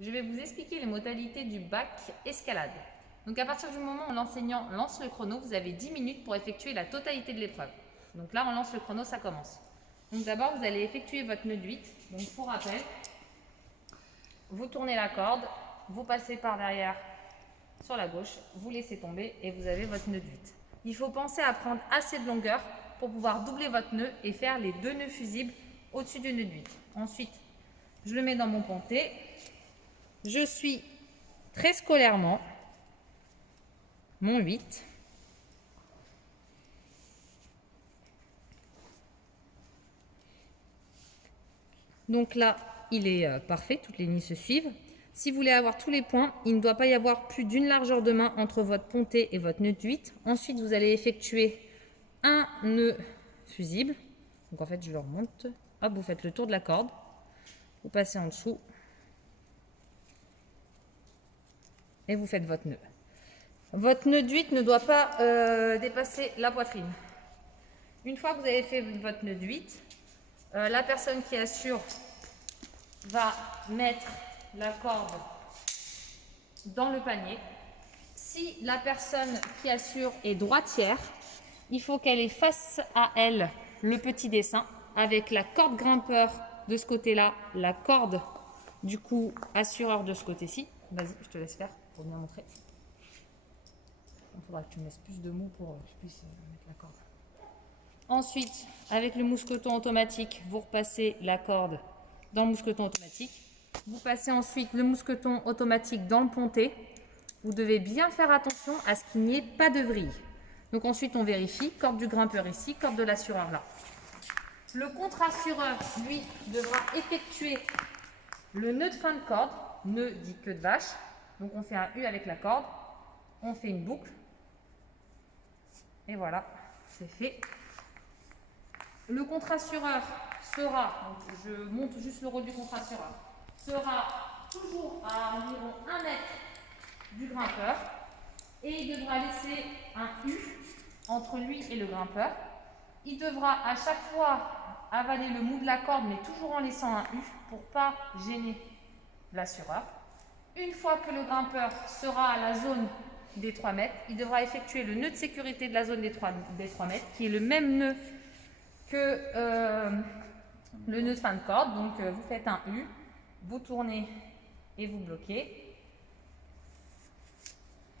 Je vais vous expliquer les modalités du bac escalade. Donc à partir du moment où l'enseignant lance le chrono, vous avez 10 minutes pour effectuer la totalité de l'épreuve. Donc là, on lance le chrono, ça commence. Donc d'abord, vous allez effectuer votre nœud de 8. Donc pour rappel, vous tournez la corde, vous passez par derrière sur la gauche, vous laissez tomber et vous avez votre nœud de 8. Il faut penser à prendre assez de longueur pour pouvoir doubler votre nœud et faire les 2 nœuds fusibles au-dessus du nœud de 8. Ensuite, je le mets dans mon pontet. Je suis très scolairement mon 8. Donc là, il est parfait, toutes les lignes se suivent. Si vous voulez avoir tous les points, il ne doit pas y avoir plus d'une largeur de main entre votre pontet et votre nœud de 8. Ensuite, vous allez effectuer un nœud fusible. Donc en fait, je le remonte. Hop, vous faites le tour de la corde. Vous passez en dessous. Et vous faites votre nœud. Votre nœud de 8 ne doit pas dépasser la poitrine. Une fois que vous avez fait votre nœud de 8, la personne qui assure va mettre la corde dans le panier. Si la personne qui assure est droitière, il faut qu'elle ait face à elle le petit dessin avec la corde grimpeur de ce côté-là, la corde du coup assureur de ce côté-ci. Vas-y, je te laisse faire pour bien montrer. Il faudra que tu me laisses plus de mots pour que je puisse mettre la corde. Ensuite, avec le mousqueton automatique, vous repassez la corde dans le mousqueton automatique. Vous passez ensuite le mousqueton automatique dans le pontet. Vous devez bien faire attention à ce qu'il n'y ait pas de vrille. Donc ensuite, on vérifie, corde du grimpeur ici, corde de l'assureur là. Le contre-assureur, lui, devra effectuer le nœud de fin de corde, nœud dit queue de vache. Donc on fait un U avec la corde, on fait une boucle. Et voilà, c'est fait. Le contre-assureur sera, donc je monte juste le rôle du contre-assureur, sera toujours à environ 1 mètre du grimpeur et il devra laisser un U entre lui et le grimpeur. Il devra à chaque fois avaler le mou de la corde, mais toujours en laissant un U pour ne pas gêner l'assureur. Une fois que le grimpeur sera à la zone des 3 mètres, il devra effectuer le nœud de sécurité de la zone des 3 mètres, qui est le même nœud que le nœud de fin de corde. Donc vous faites un U, vous tournez et vous bloquez.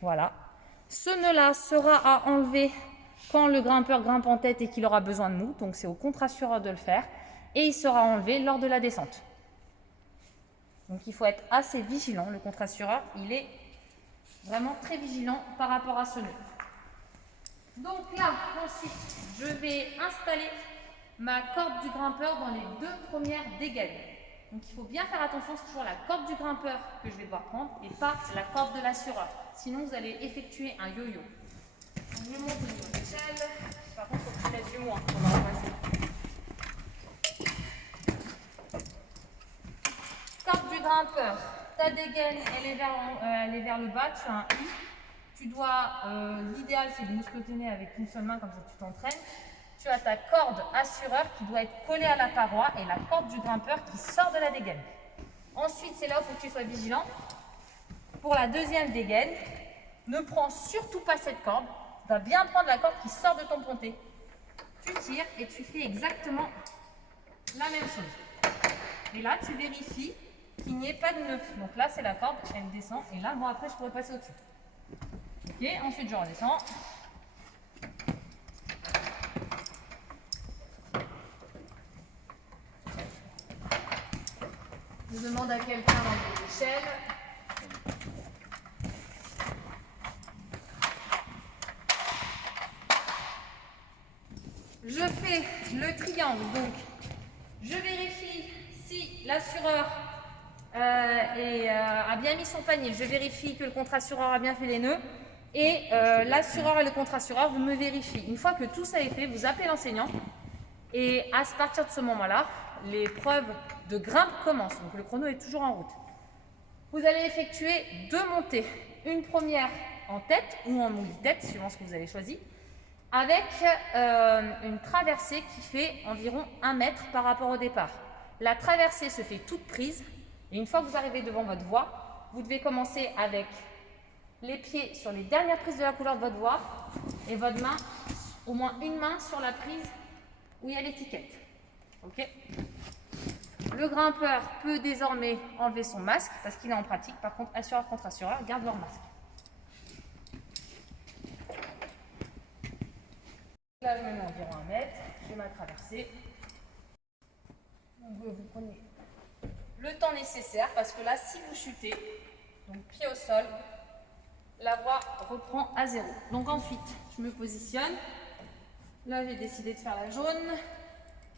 Voilà. Ce nœud-là sera à enlever quand le grimpeur grimpe en tête et qu'il aura besoin de mou. Donc c'est au contre-assureur de le faire. Et il sera enlevé lors de la descente. Donc il faut être assez vigilant. Le contre-assureur, il est vraiment très vigilant par rapport à ce nœud. Donc là, ensuite, je vais installer ma corde du grimpeur dans les 2 premières dégaines. Donc il faut bien faire attention, c'est toujours la corde du grimpeur que je vais devoir prendre et pas la corde de l'assureur. Sinon, vous allez effectuer un yo-yo. Je monte au niveau de l'échelle. Par contre, il faut que tu laisses du moins pour le repasser. Corde du grimpeur. Ta dégaine, elle est vers le bas. Tu as un I. Tu dois, l'idéal, c'est de mousquetonner avec une seule main, comme ça tu t'entraînes. Tu as ta corde assureur qui doit être collée à la paroi et la corde du grimpeur qui sort de la dégaine. Ensuite, c'est là où il faut que tu sois vigilant. Pour la deuxième dégaine, ne prends surtout pas cette corde. Tu vas bien prendre la corde qui sort de ton pontet. Tu tires et tu fais exactement la même chose. Et là, tu vérifies qu'il n'y ait pas de nœud. Donc là, c'est la corde, elle descend. Et là, moi, après, je pourrais passer au-dessus. Ok, ensuite, je redescends. Je demande à quelqu'un d'enlever l'échelle. Je fais le triangle, donc je vérifie si l'assureur a bien mis son panier. Je vérifie que le contre-assureur a bien fait les nœuds. Et l'assureur et le contre-assureur, vous me vérifiez. Une fois que tout ça est fait, vous appelez l'enseignant. Et à partir de ce moment-là, l'épreuve de grimpe commence. Donc le chrono est toujours en route. Vous allez effectuer 2 montées. Une première en tête ou en mouli-tête, suivant ce que vous avez choisi, avec une traversée qui fait environ 1 mètre par rapport au départ. La traversée se fait toute prise Et une fois que vous arrivez devant votre voie, vous devez commencer avec les pieds sur les dernières prises de la couleur de votre voie et votre main, au moins une main sur la prise où il y a l'étiquette. Ok ? Le grimpeur peut désormais enlever son masque parce qu'il est en pratique. Par contre, assureur contre assureur gardent leur masque. Là, je me mets environ 1 mètre. Je fais ma traversée. Donc, vous prenez le temps nécessaire parce que là, si vous chutez, donc pied au sol, la voie reprend à 0. Donc ensuite, je me positionne. Là, j'ai décidé de faire la jaune.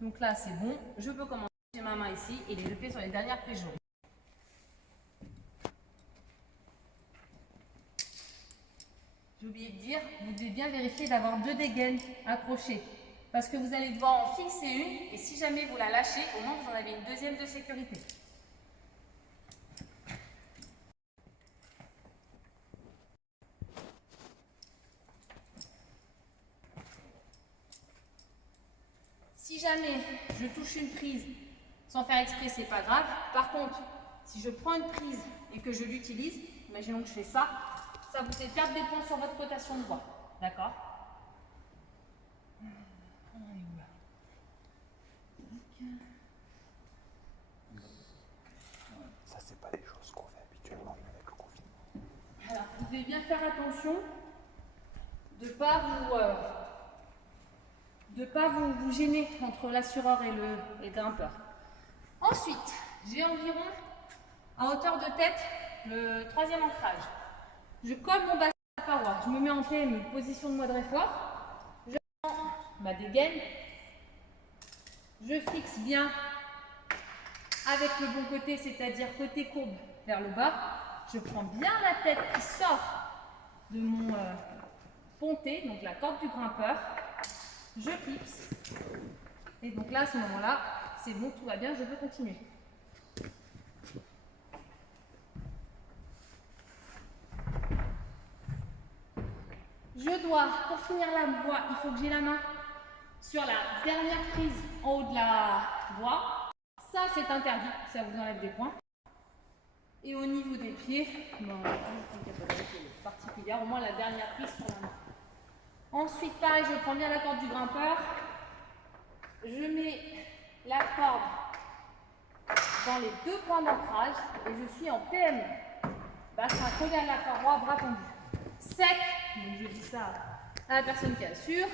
Donc là, c'est bon. Je peux commencer. J'ai ma main ici et les deux pieds sur les dernières prises jaunes. J'ai oublié de dire, vous devez bien vérifier d'avoir 2 dégaines accrochées. Parce que vous allez devoir en fixer une et si jamais vous la lâchez, au moins vous en avez une deuxième de sécurité. Si jamais je touche une prise sans faire exprès, c'est pas grave. Par contre, si je prends une prise et que je l'utilise, imaginons que je fais ça, ça vous fait perdre des points sur votre rotation de voie. D'accord ? Ça, c'est pas les choses qu'on fait habituellement avec le confinement. Alors, vous devez bien faire attention de ne pas vous gêner entre l'assureur et le grimpeur. Ensuite, j'ai environ à hauteur de tête le 3e ancrage. Je colle mon bassin à la paroi, je me mets en PM, position de mode réfort, je prends ma dégaine, je fixe bien avec le bon côté, c'est-à-dire côté courbe vers le bas, je prends bien la tête qui sort de mon ponté, donc la corde du grimpeur, je clipse, et donc là à ce moment-là, c'est bon, tout va bien, je peux continuer. Je dois, pour finir la voie, il faut que j'ai la main sur la dernière prise en haut de la voie. Ça, c'est interdit, ça vous enlève des points. Et au niveau des pieds, bon, il n'y a pas de particulière, au moins la dernière prise sur la main. Ensuite, pareil, je prends bien la corde du grimpeur. Je mets la corde dans les 2 points d'ancrage et je suis en PM. Bassin collé à la paroi, bras tendus. Sec, donc je dis ça à la personne qui assure.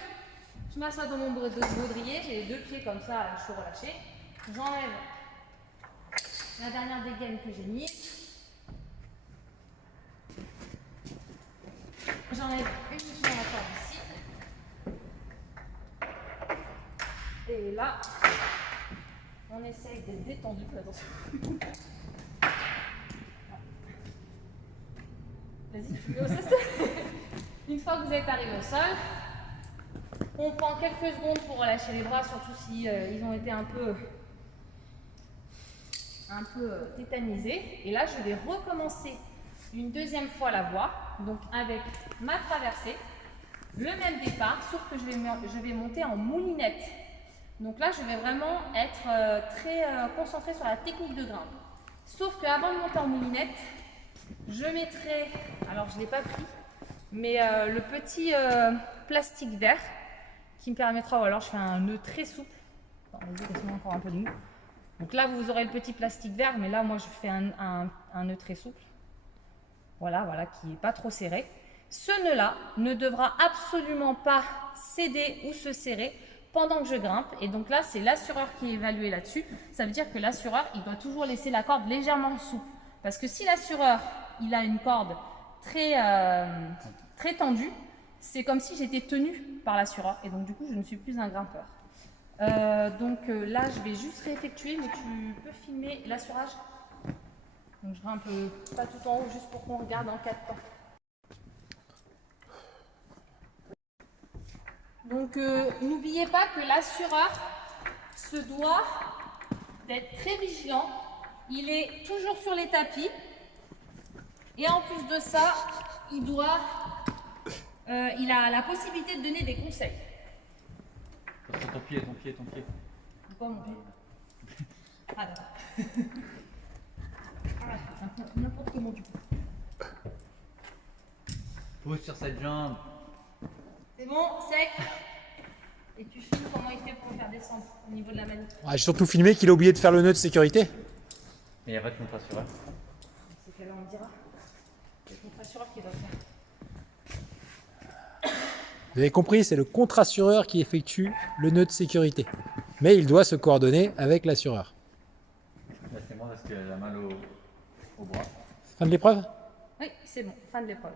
Je m'assois dans mon baudrier, j'ai les 2 pieds comme ça, je suis relâchée. J'enlève la dernière dégaine que j'ai mise. J'enlève uniquement la corde ici. Et là, on essaye d'être détendu. Attention. Vas-y, tu mets au sol. Une fois que vous êtes arrivé au sol, on prend quelques secondes pour relâcher les bras, surtout si ils ont été un peu tétanisés. Et là, je vais recommencer une 2e fois la voie, donc avec ma traversée, le même départ, sauf que je vais monter en moulinette. Donc là, je vais vraiment être très concentrée sur la technique de grimpe. Sauf qu'avant de monter en moulinette, je mettrai, alors je ne l'ai pas pris, mais le petit plastique vert qui me permettra, ou alors je fais un nœud très souple. Laissez-moi encore un peu de mou. Donc là, vous aurez le petit plastique vert, mais là, moi, je fais un nœud très souple. Voilà, qui n'est pas trop serré. Ce nœud-là ne devra absolument pas céder ou se serrer pendant que je grimpe. Et donc là, c'est l'assureur qui est évalué là-dessus. Ça veut dire que l'assureur, il doit toujours laisser la corde légèrement souple. Parce que si l'assureur, il a une corde très tendue, c'est comme si j'étais tenue par l'assureur. Et donc, du coup, je ne suis plus un grimpeur. Là, je vais juste réeffectuer, mais tu peux filmer l'assurage. Donc, je grimpe pas tout en haut, juste pour qu'on regarde en 4 temps. Donc, n'oubliez pas que l'assureur se doit d'être très vigilant. Il est toujours sur les tapis. Et en plus de ça, il a la possibilité de donner des conseils. Ton pied. Pas mon pied. Ah, d'accord. n'importe comment tu peux. Pousse sur cette jambe. C'est bon, sec. Et tu filmes comment il fait pour le faire descendre au niveau de la manip. J'ai surtout filmé qu'il a oublié de faire le nœud de sécurité. Mais il n'y a pas de contrassureur. C'est qu'elle en dira. C'est le contrassureur qui doit faire. Vous avez compris, c'est le contre-assureur qui effectue le nœud de sécurité. Mais il doit se coordonner avec l'assureur. Là, c'est moi parce qu'elle a mal au bras. Fin de l'épreuve ? Oui, c'est bon, fin de l'épreuve.